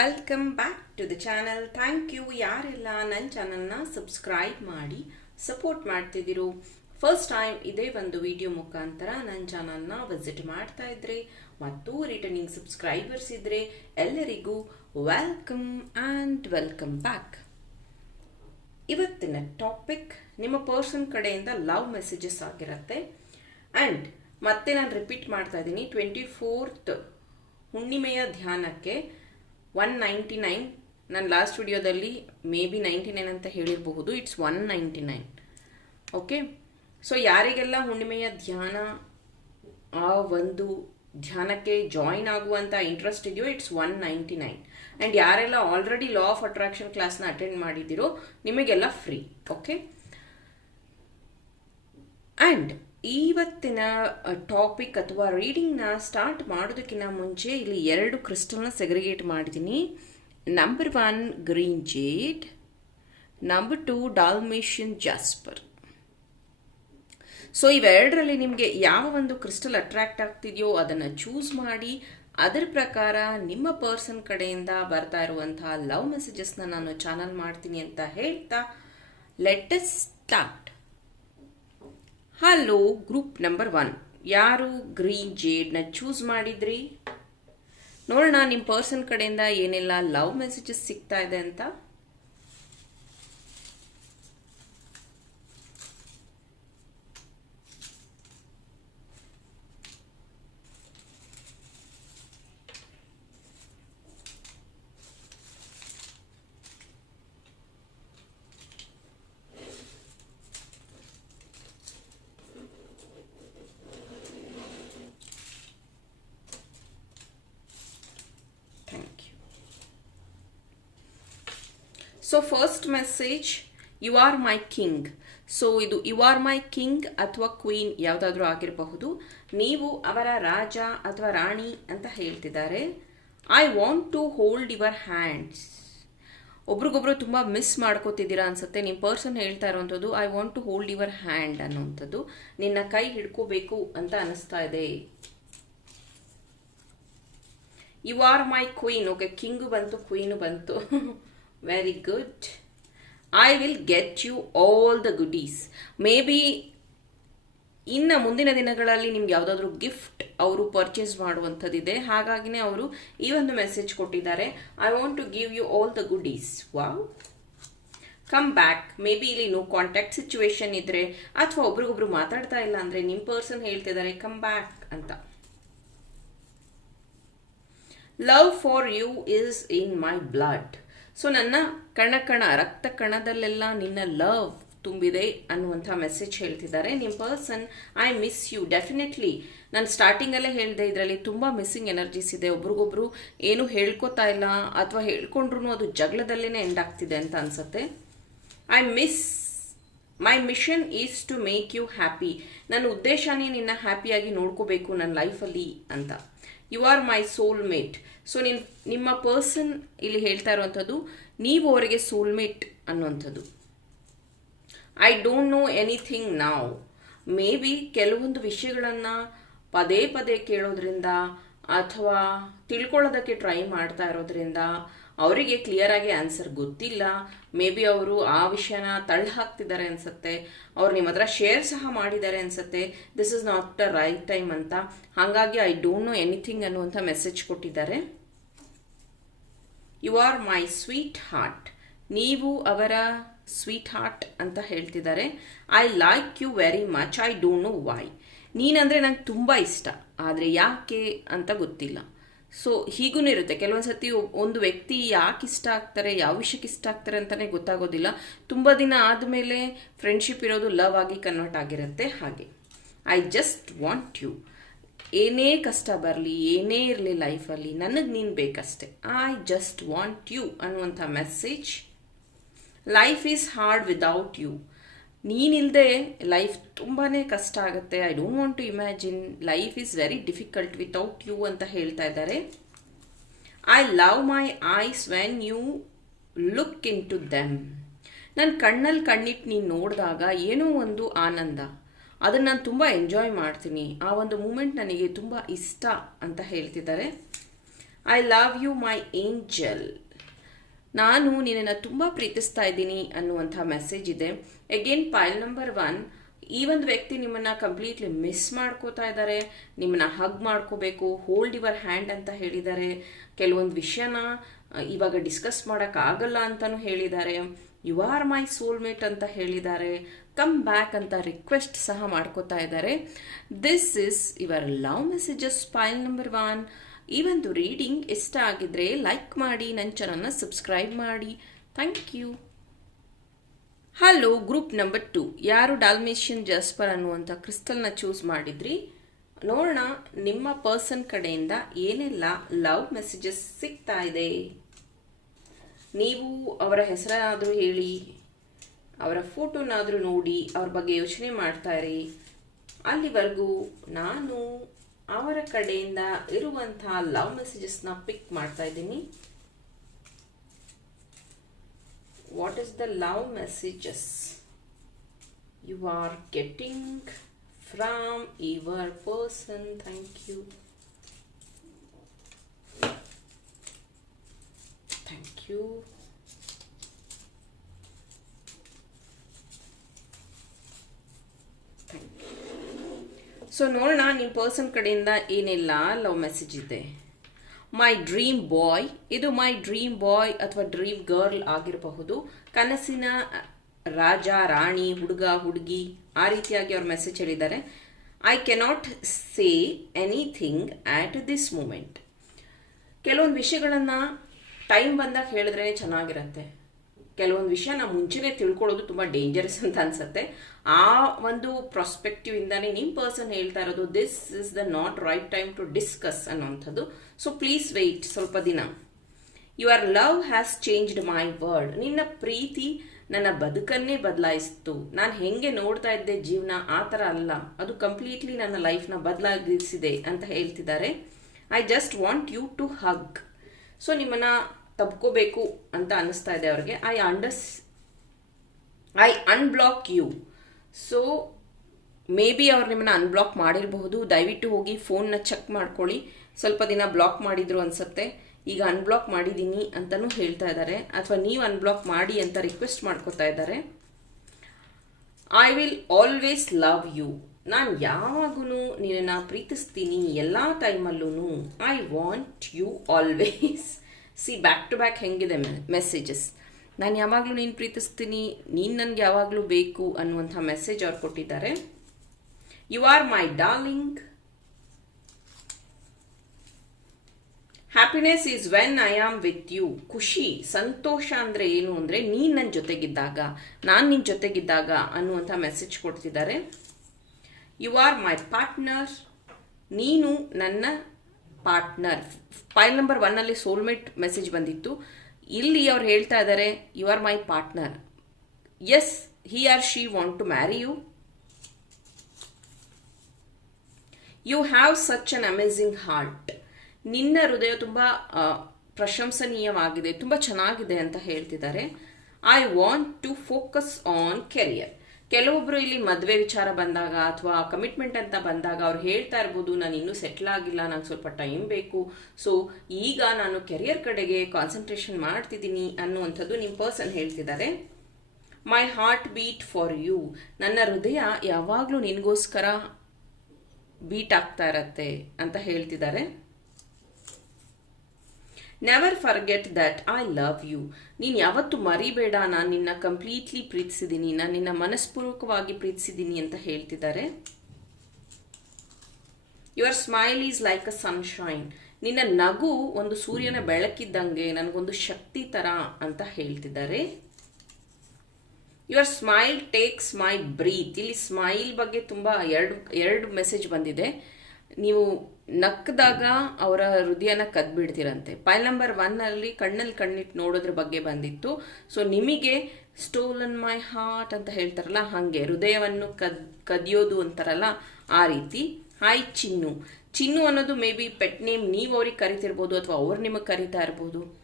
Welcome back to the channel thank you ಯಾರೆಲ್ಲ ನನ್ನ ಚಾನಲ್ನ ಸಬ್ಸ್ಕ್ರೈಬ್ ಮಾಡಿ ಸಪೋರ್ಟ್ ಮಾಡ್ತಿದ್ದೀರು ಫಸ್ಟ್ ಟೈಮ್ ಇದೇ ಒಂದು ವಿಡಿಯೋ ಮುಖಾಂತರ ನನ್ನ ಚಾನಲ್ನ ವಿಸಿಟ್ ಮಾಡ್ತಾ ಇದ್ರೆ ಮತ್ತು ರಿಟರ್ನಿಂಗ್ ಸಬ್ಸ್ಕ್ರೈಬರ್ಸ್ ಇದ್ರೆ ಎಲ್ಲರಿಗೂ ವೆಲ್ಕಮ್ ಆ್ಯಂಡ್ ವೆಲ್ಕಮ್ ಬ್ಯಾಕ್ ಇವತ್ತಿನ ಟಾಪಿಕ್ ನಿಮ್ಮ ಪರ್ಸನ್ ಕಡೆಯಿಂದ ಲವ್ ಮೆಸೇಜಸ್ ಆಗಿರುತ್ತೆ. ಆ್ಯಂಡ್ ಮತ್ತೆ ನಾನು ರಿಪೀಟ್ ಮಾಡ್ತಾ ಇದ್ದೀನಿ ಟ್ವೆಂಟಿ ಫೋರ್ತ್ ಹುಣ್ಣಿಮೆಯ ಧ್ಯಾನಕ್ಕೆ ಒನ್ ನೈಂಟಿ ನೈನ್ ನಾನು ಲಾಸ್ಟ್ ವಿಡಿಯೋದಲ್ಲಿ ಮೇ ಬಿ ನೈಂಟಿ ನೈನ್ ಅಂತ ಹೇಳಿರಬಹುದು. It's one ninety nine okay so ಯಾರಿಗೆಲ್ಲ ಹುಣ್ಣಿಮೆಯ ಧ್ಯಾನ, ಆ ಒಂದು ಧ್ಯಾನಕ್ಕೆ ಜಾಯಿನ್ ಆಗುವಂಥ ಇಂಟ್ರೆಸ್ಟ್ ಇದೆಯೋ it's one ninety nine and ಯಾರೆಲ್ಲ ಆಲ್ರೆಡಿ ಲಾ ಆಫ್ ಅಟ್ರಾಕ್ಷನ್ ಕ್ಲಾಸ್ನ ಅಟೆಂಡ್ ಮಾಡಿದ್ದೀರೋ, ನಿಮಗೆಲ್ಲ ಫ್ರೀ ಓಕೆ ಆ್ಯಂಡ್ ಇವತ್ತಿನ ಟಾಪಿಕ್ ಅಥವಾ ರೀಡಿಂಗ್ನ ಸ್ಟಾರ್ಟ್ ಮಾಡೋದಕ್ಕಿಂತ ಮುಂಚೆ ಇಲ್ಲಿ ಎರಡು ಕ್ರಿಸ್ಟಲ್ನ ಸೆಗ್ರಿಗೇಟ್ ಮಾಡಿದ್ದೀನಿ. Number one green jade number two Dalmatian jasper so ಇವೆರಡರಲ್ಲಿ ನಿಮಗೆ ಯಾವ ಒಂದು ಕ್ರಿಸ್ಟಲ್ ಅಟ್ರಾಕ್ಟ್ ಆಗ್ತಿದೆಯೋ ಅದನ್ನು ಚೂಸ್ ಮಾಡಿ, ಅದರ ಪ್ರಕಾರ ನಿಮ್ಮ ಪರ್ಸನ್ ಕಡೆಯಿಂದ ಬರ್ತಾ ಇರುವಂತಹ ಲವ್ ಮೆಸೇಜಸ್ನ ನಾನು ಚಾನಲ್ ಮಾಡ್ತೀನಿ ಅಂತ ಹೇಳ್ತಾ let's start hello group number one ಯಾರು ಗ್ರೀನ್ ಜೇಡ್ನ ಚೂಸ್ ಮಾಡಿದ್ರಿ? ನೋಡೋಣ ನಿಮ್ಮ ಪರ್ಸನ್ ಕಡೆಯಿಂದ ಏನೆಲ್ಲ ಲವ್ ಮೆಸೇಜಸ್ ಸಿಗ್ತಾ ಇದೆ ಅಂತ thank you so first message you are my king so ಇದು ಯು ಆರ್ ಮೈ ಕಿಂಗ್ ಅಥವಾ ಕ್ವೀನ್ ಯಾವುದಾದ್ರೂ ಆಗಿರಬಹುದು. ನೀವು ಅವರ ರಾಜ ಅಥವಾ ರಾಣಿ ಅಂತ ಹೇಳ್ತಿದ್ದಾರೆ. I want to hold your hands ಒಬ್ರಿಗೊಬ್ರು ತುಂಬ ಮಿಸ್ ಮಾಡ್ಕೋತಿದ್ದೀರಾ ಅನ್ಸುತ್ತೆ. ನಿಮ್ಮ ಪರ್ಸನ್ ಹೇಳ್ತಾ ಇರುವಂಥದ್ದು I want to hold your hand ಅನ್ನುವಂಥದ್ದು. ನಿನ್ನ ಕೈ ಹಿಡ್ಕೋಬೇಕು ಅಂತ ಅನಿಸ್ತಾ ಇದೆ. You are my queen okay king ಬಂತು ಕ್ವೀನು ಬಂತು. Very good I will get you all the goodies maybe ಇನ್ನು ಮುಂದಿನ ದಿನಗಳಲ್ಲಿ ನಿಮ್ಗೆ ಯಾವುದಾದ್ರೂ ಗಿಫ್ಟ್ ಅವರು ಪರ್ಚೇಸ್ ಮಾಡುವಂಥದ್ದಿದೆ, ಹಾಗಾಗಿನೇ ಅವರು ಈ ಒಂದು ಮೆಸೇಜ್ ಕೊಟ್ಟಿದ್ದಾರೆ. I want to give you all the goodies wow come back maybe ಇಲ್ಲಿ ನೋ ಕಾಂಟ್ಯಾಕ್ಟ್ ಸಿಚುವೇಶನ್ ಇದ್ರೆ ಅಥವಾ ಒಬ್ರಿಗೊಬ್ರು ಮಾತಾಡ್ತಾ ಇಲ್ಲ ಅಂದರೆ ನಿಮ್ಮ ಪರ್ಸನ್ ಹೇಳ್ತಿದ್ದಾರೆ ಕಮ್ ಬ್ಯಾಕ್ ಅಂತ. Love for you is in my blood so ನನ್ನ ಕಣ ಕಣ, ರಕ್ತ ಕಣದಲ್ಲೆಲ್ಲ ನಿನ್ನ ಲವ್ ತುಂಬಿದೆ ಅನ್ನುವಂಥ ಮೆಸೇಜ್ ಹೇಳ್ತಿದ್ದಾರೆ. ನಿಮ್ಮ person I miss you definitely ನಾನು ಸ್ಟಾರ್ಟಿಂಗಲ್ಲೇ ಹೇಳಿದೆ, ಇದರಲ್ಲಿ ತುಂಬ ಮಿಸ್ಸಿಂಗ್ ಎನರ್ಜೀಸ್ ಇದೆ. ಒಬ್ರಿಗೊಬ್ರು ಏನು ಹೇಳ್ಕೊತಾ ಇಲ್ಲ, ಅಥವಾ ಹೇಳ್ಕೊಂಡ್ರು ಅದು ಜಗಳದಲ್ಲೇ ಎಂಡ್ ಆಗ್ತಿದೆ ಅಂತ ಅನ್ಸುತ್ತೆ. I miss my mission is to make you happy ನನ್ನ ಉದ್ದೇಶನೇ ನಿನ್ನ ಹ್ಯಾಪಿಯಾಗಿ ನೋಡ್ಕೋಬೇಕು ನನ್ನ ಲೈಫಲ್ಲಿ ಅಂತ. You are my soulmate so ನಿನ್, ನಿಮ್ಮ ಪರ್ಸನ್ ಇಲ್ಲಿ ಹೇಳ್ತಾ ಇರುವಂಥದ್ದು, ನೀವು ಅವರಿಗೆ ಸೋಲ್ಮೇಟ್ ಅನ್ನುವಂಥದ್ದು. ಐ ಡೋಂಟ್ ನೋ ಎನಿಥಿಂಗ್ ನಾವು ಮೇ ಬಿ ಕೆಲವೊಂದು ವಿಷಯಗಳನ್ನು ಪದೇ ಪದೇ ಕೇಳೋದ್ರಿಂದ ಅಥವಾ ತಿಳ್ಕೊಳ್ಳೋದಕ್ಕೆ ಟ್ರೈ ಮಾಡ್ತಾ ಇರೋದ್ರಿಂದ ಅವರಿಗೆ ಕ್ಲಿಯರ್ ಆಗಿ ಆನ್ಸರ್ ಗೊತ್ತಿಲ್ಲ. ಮೇ ಬಿ ಅವರು ಆ ವಿಷಯನ ತಳ್ಳ ಹಾಕ್ತಿದ್ದಾರೆ ಅನ್ಸುತ್ತೆ. ಅವ್ರು ನಿಮ್ಮ ಹತ್ರ ಶೇರ್ ಸಹ ಮಾಡಿದ್ದಾರೆ ಅನ್ಸುತ್ತೆ. This is not a right time ಅಂತ. ಹಾಗಾಗಿ ಐ ಡೋಂಟ್ ನೋ ಎನಿಥಿಂಗ್ ಅನ್ನುವಂಥ ಮೆಸೇಜ್ ಕೊಟ್ಟಿದ್ದಾರೆ. You are my sweetheart ನೀವು ಅವರ ಸ್ವೀಟ್ ಹಾರ್ಟ್ ಅಂತ ಹೇಳ್ತಿದ್ದಾರೆ. I like you very much I don't know why ನೀನಂದರೆ ನಂಗೆ ತುಂಬ ಇಷ್ಟ. ಆದರೆ ಯಾಕೆ ಅಂತ ಗೊತ್ತಿಲ್ಲ. ಸೊ ಹೀಗೂ ಇರುತ್ತೆ. ಕೆಲವೊಂದು ಸತಿ ಒಂದು ವ್ಯಕ್ತಿ ಯಾಕೆ ಇಷ್ಟ ಆಗ್ತಾರೆ, ಯಾವ ವಿಷಯಕ್ಕೆ ಇಷ್ಟ ಆಗ್ತಾರೆ ಅಂತಲೇ ಗೊತ್ತಾಗೋದಿಲ್ಲ. ತುಂಬ ದಿನ ಆದಮೇಲೆ ಫ್ರೆಂಡ್ಶಿಪ್ ಇರೋದು ಲವ್ ಆಗಿ ಕನ್ವರ್ಟ್ ಆಗಿರುತ್ತೆ ಹಾಗೆ. ಐ ಜಸ್ಟ್ ವಾಂಟ್ ಯು ಏನೇ ಕಷ್ಟ ಬರಲಿ, ಏನೇ ಇರಲಿ ಲೈಫಲ್ಲಿ ನನಗೆ ನೀನು ಬೇಕಷ್ಟೆ. ಐ ಜಸ್ಟ್ ವಾಂಟ್ ಯು ಅನ್ನುವಂಥ message life is hard without you ನೀನಿಲ್ಲದೆ ಲೈಫ್ ತುಂಬಾ ಕಷ್ಟ ಆಗುತ್ತೆ. I don't want to imagine life is very difficult without you ಅಂತ ಹೇಳ್ತಾ ಇದ್ದಾರೆ. I love my eyes when you look into them ನನ್ನ ಕಣ್ಣಲ್ಲಿ ಕಣ್ಣಿಟ್ಟು ನೀನು ನೋಡಿದಾಗ ಏನೋ ಒಂದು ಆನಂದ. ಅದನ್ನು ನಾನು ತುಂಬ ಎಂಜಾಯ್ ಮಾಡ್ತೀನಿ. ಆ ಒಂದು ಮೂಮೆಂಟ್ ನನಗೆ ತುಂಬ ಇಷ್ಟ ಅಂತ ಹೇಳ್ತಿದ್ದಾರೆ. I love you my angel ನಾನು ನಿನ್ನನ್ನು ತುಂಬ ಪ್ರೀತಿಸ್ತಾ ಇದ್ದೀನಿ ಅನ್ನುವಂಥ ಮೆಸೇಜ್ ಇದೆ. ಅಗೇನ್ ಪೈಲ್ ನಂಬರ್ ಒನ್ ಈ ಒಂದು ವ್ಯಕ್ತಿ ನಿಮ್ಮನ್ನ ಕಂಪ್ಲೀಟ್ಲಿ ಮಿಸ್ ಮಾಡ್ಕೋತಾ ಇದ್ದಾರೆ, ನಿಮ್ಮನ್ನ ಹಗ್ ಮಾಡ್ಕೋಬೇಕು ಹೋಲ್ಡ್ ಯುವರ್ ಹ್ಯಾಂಡ್ ಅಂತ ಹೇಳಿದ್ದಾರೆ. ಕೆಲವೊಂದು ವಿಷಯನ ಇವಾಗ ಡಿಸ್ಕಸ್ ಮಾಡೋಕ್ಕಾಗಲ್ಲ ಅಂತಲೂ ಹೇಳಿದ್ದಾರೆ. ಯು ಆರ್ ಮೈ ಸೋಲ್ಮೇಟ್ ಅಂತ ಹೇಳಿದ್ದಾರೆ. ಕಮ್ ಬ್ಯಾಕ್ ಅಂತ ರಿಕ್ವೆಸ್ಟ್ ಸಹ ಮಾಡ್ಕೋತಾ ಇದ್ದಾರೆ. This is your love messages file number one ಈ ಒಂದು ರೀಡಿಂಗ್ ಇಷ್ಟ ಆಗಿದ್ರೆ ಲೈಕ್ ಮಾಡಿ ನನ್ನ ಚಾನಲ್ನ ಸಬ್ಸ್ಕ್ರೈಬ್ ಮಾಡಿ. Thank you hello group number two ಯಾರು ಡಾಲ್ಮೇಷಿಯನ್ ಜಾಸ್ಪರ್ ಅನ್ನುವಂಥ ಕ್ರಿಸ್ಟಲ್ನ ಚೂಸ್ ಮಾಡಿದ್ರಿ? ನೋಡೋಣ, ನಿಮ್ಮ ಪರ್ಸನ್ ಕಡೆಯಿಂದ ಏನೆಲ್ಲ ಲವ್ ಮೆಸೇಜಸ್ ಸಿಗ್ತಾ ಇದೆ? ನೀವು ಅವರ ಹೆಸರಾದರೂ ಹೇಳಿ, ಅವರ ಫೋಟೋನಾದರೂ ನೋಡಿ, ಅವ್ರ ಬಗ್ಗೆ ಯೋಚನೆ ಮಾಡ್ತಾರೆ ಅಲ್ಲಿವರೆಗೂ ನಾನು ಅವರ ಕಡೆಯಿಂದ ಇರುವಂತಹ ಲವ್ ಮೆಸೇಜಸ್ನ ಪಿಕ್ ಮಾಡ್ತಾ ಇದ್ದೀನಿ. What is the love messages you are getting from your person thank you thank you so ನೋಡೋಣ ನಿಮ್ಮ ಪರ್ಸನ್ ಕಡೆಯಿಂದ ಏನೆಲ್ಲ ಲವ್ ಮೆಸೇಜ್ ಇದೆ ಮೈ ಡ್ರೀಮ್ ಬಾಯ್ ಇದು ಮೈ ಡ್ರೀಮ್ ಬಾಯ್ ಅಥವಾ ಡ್ರೀಮ್ ಗರ್ಲ್ ಆಗಿರಬಹುದು. ಕನಸಿನ ರಾಜ, ರಾಣಿ, ಹುಡುಗ, ಹುಡುಗಿ ಆ ರೀತಿಯಾಗಿ ಅವ್ರ ಮೆಸೇಜ್ ಹೇಳಿದ್ದಾರೆ. I cannot say anything at this moment ಕೆಲವೊಂದು ವಿಷಯಗಳನ್ನು ಟೈಮ್ ಬಂದಾಗ ಹೇಳಿದ್ರೆ ಚೆನ್ನಾಗಿರುತ್ತೆ. ಕೆಲವೊಂದು ವಿಷಯ ನಾವು ಮುಂಚೆನೇ ತಿಳ್ಕೊಳ್ಳೋದು ತುಂಬ ಡೇಂಜರಸ್ ಅಂತ ಅನ್ಸುತ್ತೆ. ಆ ಒಂದು ಪ್ರಾಸ್ಪೆಕ್ಟಿವ್ ಇಂದಾನೆ ನಿಮ್ಮ ಪರ್ಸನ್ ಹೇಳ್ತಾ ಇರೋದು this is the not right time to discuss ಅನ್ನೋಂಥದ್ದು ಸೊ ಪ್ಲೀಸ್ ವೆಯ್ಟ್ ಸ್ವಲ್ಪ ದಿನ. Your love has changed my world ನಿನ್ನ ಪ್ರೀತಿ ನನ್ನ ಬದುಕನ್ನೇ ಬದಲಾಯಿಸ್ತು. ನಾನು ಹೆಂಗೆ ನೋಡ್ತಾ ಇದ್ದೆ ಜೀವನ, ಆ ಥರ ಅಲ್ಲ. ಅದು ಕಂಪ್ಲೀಟ್ಲಿ ನನ್ನ ಲೈಫ್ನ ಬದಲಾಗಿಸಿದೆ ಅಂತ ಹೇಳ್ತಿದ್ದಾರೆ. I just want you to hug so ನಿಮ್ಮನ್ನ ತಬ್ಕೋಬೇಕು ಅಂತ ಅನ್ನಿಸ್ತಾ ಇದೆ ಅವ್ರಿಗೆ. I under I unblock you so maybe ಅವ್ರು ನಿಮ್ಮನ್ನ ಅನ್ಬ್ಲಾಕ್ ಮಾಡಿರಬಹುದು. ದಯವಿಟ್ಟು ಹೋಗಿ ಫೋನ್ನ ಚೆಕ್ ಮಾಡ್ಕೊಳ್ಳಿ. ಸ್ವಲ್ಪ ದಿನ ಬ್ಲಾಕ್ ಮಾಡಿದ್ರು ಅನ್ಸುತ್ತೆ. ಈಗ ಅನ್ಬ್ಲಾಕ್ ಮಾಡಿದ್ದೀನಿ ಅಂತಲೂ ಹೇಳ್ತಾ ಇದ್ದಾರೆ. ಅಥವಾ ನೀವು ಅನ್ಬ್ಲಾಕ್ ಮಾಡಿ ಅಂತ ರಿಕ್ವೆಸ್ಟ್ ಮಾಡ್ಕೋತಾ ಇದ್ದಾರೆ. I will always love you ನಾನು ಯಾವಾಗೂ ನಿನ್ನನ್ನು ಪ್ರೀತಿಸ್ತೀನಿ. ಎಲ್ಲ ಟೈಮಲ್ಲೂ I want you always see back to back ಹೆಂಗಿದೆ ಮೆಸೇಜಸ್ ನಾನು ಯಾವಾಗಲೂ ನೀನು ಪ್ರೀತಿಸ್ತೀನಿ, ನೀನು ನನಗೆ ಯಾವಾಗಲೂ ಬೇಕು ಅನ್ನುವಂಥ ಮೆಸೇಜ್ ಅವ್ರು ಕೊಟ್ಟಿದ್ದಾರೆ. You are my darling happiness is when I am with you ಖುಷಿ, ಸಂತೋಷ ಅಂದರೆ ಏನು ಅಂದರೆ ನೀನು ನನ್ನ ಜೊತೆಗಿದ್ದಾಗ, ನಾನು ನಿನ್ನ ಜೊತೆಗಿದ್ದಾಗ ಅನ್ನುವಂಥ ಮೆಸೇಜ್ ಕೊಡ್ತಿದ್ದಾರೆ. ಯು ಆರ್ ಮೈ ಪಾರ್ಟ್ನರ್ ನೀನು ನನ್ನ ಪಾರ್ಟ್ನರ್. ಫೈಲ್ ನಂಬರ್ ಒನ್ನಲ್ಲಿ ಸೋಲ್ಮೇಟ್ ಮೆಸೇಜ್ ಬಂದಿತ್ತು. ಇಲ್ಲಿ ಅವ್ರು ಹೇಳ್ತಾ ಇದ್ದಾರೆ you are my partner yes he or she want to marry you you have such an amazing heart ನಿನ್ನ ಹೃದಯ ತುಂಬ ಪ್ರಶಂಸನೀಯವಾಗಿದೆ, ತುಂಬ ಚೆನ್ನಾಗಿದೆ ಅಂತ ಹೇಳ್ತಿದ್ದಾರೆ. I want to focus on career ಕೆಲವೊಬ್ರು ಇಲ್ಲಿ ಮದುವೆ ವಿಚಾರ ಬಂದಾಗ ಅಥವಾ ಕಮಿಟ್ಮೆಂಟ್ ಅಂತ ಬಂದಾಗ ಅವ್ರು ಹೇಳ್ತಾ ಇರ್ಬೋದು, ನಾನು ಇನ್ನೂ ಸೆಟ್ಲ್ ಆಗಿಲ್ಲ, ನಂಗೆ ಸ್ವಲ್ಪ ಟೈಮ್ ಬೇಕು. ಸೊ ಈಗ ನಾನು ಕೆರಿಯರ್ ಕಡೆಗೆ ಕಾನ್ಸಂಟ್ರೇಷನ್ ಮಾಡ್ತಿದ್ದೀನಿ ಅನ್ನುವಂಥದ್ದು ನಿಮ್ಮ ಪರ್ಸನ್ ಹೇಳ್ತಿದ್ದಾರೆ. My heart beat for you ನನ್ನ ಹೃದಯ ಯಾವಾಗಲೂ ನಿನಗೋಸ್ಕರ ಬೀಟ್ ಆಗ್ತಾ ಇರತ್ತೆ ಅಂತ ಹೇಳ್ತಿದ್ದಾರೆ. Never forget that I love you ನೀನು ಯಾವತ್ತು ಮರಿಬೇಡ. ನಾನು ನಿನ್ನ ಕಂಪ್ಲೀಟ್ಲಿ ಪ್ರೀತಿಸಿದ್ದೀನಿ ನಾನು ನಿನ್ನ ಮನಸ್ಪೂರ್ವಕವಾಗಿ ಪ್ರೀತಿಸಿದ್ದೀನಿ ಅಂತ ಹೇಳ್ತಿದ್ದಾರೆ. Your smile is like a sunshine ನಿನ್ನ ನಗು ಒಂದು ಸೂರ್ಯನ ಬೆಳಕಿದ್ದಂಗೆ ನನಗೊಂದು ಶಕ್ತಿ ತರ ಅಂತ ಹೇಳ್ತಿದ್ದಾರೆ. Your smile takes my breath ಇಲ್ಲಿ ಸ್ಮೈಲ್ ಬಗ್ಗೆ ತುಂಬ ಎರಡು ಎರಡು ಮೆಸೇಜ್ ಬಂದಿದೆ. ನೀವು ನಕ್ಕದಾಗ ಅವರ ಹೃದಯನ ಕದ್ಬಿಡ್ತೀರಂತೆ. ಪೈಲ್ ನಂಬರ್ ಒನ್ನಲ್ಲಿ ಕಣ್ಣಲ್ಲಿ ಕಣ್ಣಿಟ್ಟು ನೋಡೋದ್ರ ಬಗ್ಗೆ ಬಂದಿತ್ತು. ಸೊ ನಿಮಗೆ ಸ್ಟೋಲನ್ ಮೈ ಹಾರ್ಟ್ ಅಂತ ಹೇಳ್ತಾರಲ್ಲ, ಹಾಗೆ ಹೃದಯವನ್ನು ಕದ್, ಕದಿಯೋದು ಅಂತಾರಲ್ಲ, ಆ ರೀತಿ. ಹಾಯ್ ಚಿನ್ನು. ಚಿನ್ನು ಅನ್ನೋದು ಮೇ ಬಿ ಪೆಟ್ ನೇಮ್ ನೀವು ಅವ್ರಿಗೆ ಕರಿತಿರ್ಬೋದು ಅಥವಾ ಅವ್ರು ನಿಮಗೆ ಕರಿತಾ ಇರ್ಬೋದು?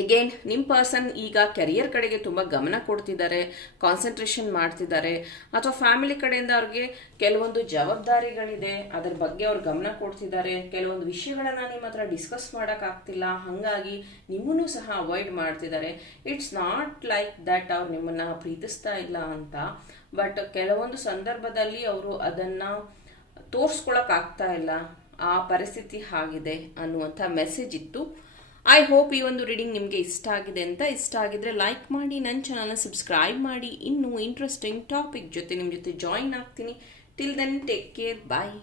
ಅಗೇನ್ ನಿಮ್ಮ ಪರ್ಸನ್ ಈಗ ಕೆರಿಯರ್ ಕಡೆಗೆ ತುಂಬ ಗಮನ ಕೊಡ್ತಿದ್ದಾರೆ ಕಾನ್ಸಂಟ್ರೇಷನ್ ಮಾಡ್ತಿದ್ದಾರೆ, ಅಥವಾ ಫ್ಯಾಮಿಲಿ ಕಡೆಯಿಂದ ಅವ್ರಿಗೆ ಕೆಲವೊಂದು ಜವಾಬ್ದಾರಿಗಳಿದೆ, ಅದ್ರ ಬಗ್ಗೆ ಅವ್ರು ಗಮನ ಕೊಡ್ತಿದ್ದಾರೆ, ಕೆಲವೊಂದು ವಿಷಯಗಳನ್ನು ನಿಮ್ಮ ಹತ್ರ ಡಿಸ್ಕಸ್ ಮಾಡೋಕ್ಕಾಗ್ತಿಲ್ಲ ಹಾಗಾಗಿ ನಿಮ್ಮನ್ನು ಸಹ ಅವಾಯ್ಡ್ ಮಾಡ್ತಿದ್ದಾರೆ. ಇಟ್ಸ್ ನಾಟ್ ಲೈಕ್ ದ್ಯಾಟ್ ಅವ್ರು ನಿಮ್ಮನ್ನು ಪ್ರೀತಿಸ್ತಾ ಇಲ್ಲ ಅಂತ ಬಟ್ ಕೆಲವೊಂದು ಸಂದರ್ಭದಲ್ಲಿ ಅವರು ಅದನ್ನು ತೋರಿಸ್ಕೊಳಕ್ಕಾಗ್ತಾ ಇಲ್ಲ, ಆ ಪರಿಸ್ಥಿತಿ ಆಗಿದೆ ಅನ್ನುವಂಥ ಮೆಸೇಜ್ ಇತ್ತು. ಐ ಹೋಪ್ ಈ ಒಂದು ರೀಡಿಂಗ್ ನಿಮಗೆ ಇಷ್ಟ ಆಗಿದೆ ಅಂತ. ಇಷ್ಟ ಆಗಿದ್ರೆ ಲೈಕ್ ಮಾಡಿ ನನ್ನ ಚಾನಲ್ನ ಸಬ್ಸ್ಕ್ರೈಬ್ ಮಾಡಿ. ಇನ್ನೂ ಇಂಟ್ರೆಸ್ಟಿಂಗ್ ಟಾಪಿಕ್ ಜೊತೆ ನಿಮ್ಮ ಜೊತೆ ಜಾಯಿನ್ ಆಗ್ತೀನಿ. Till then take care bye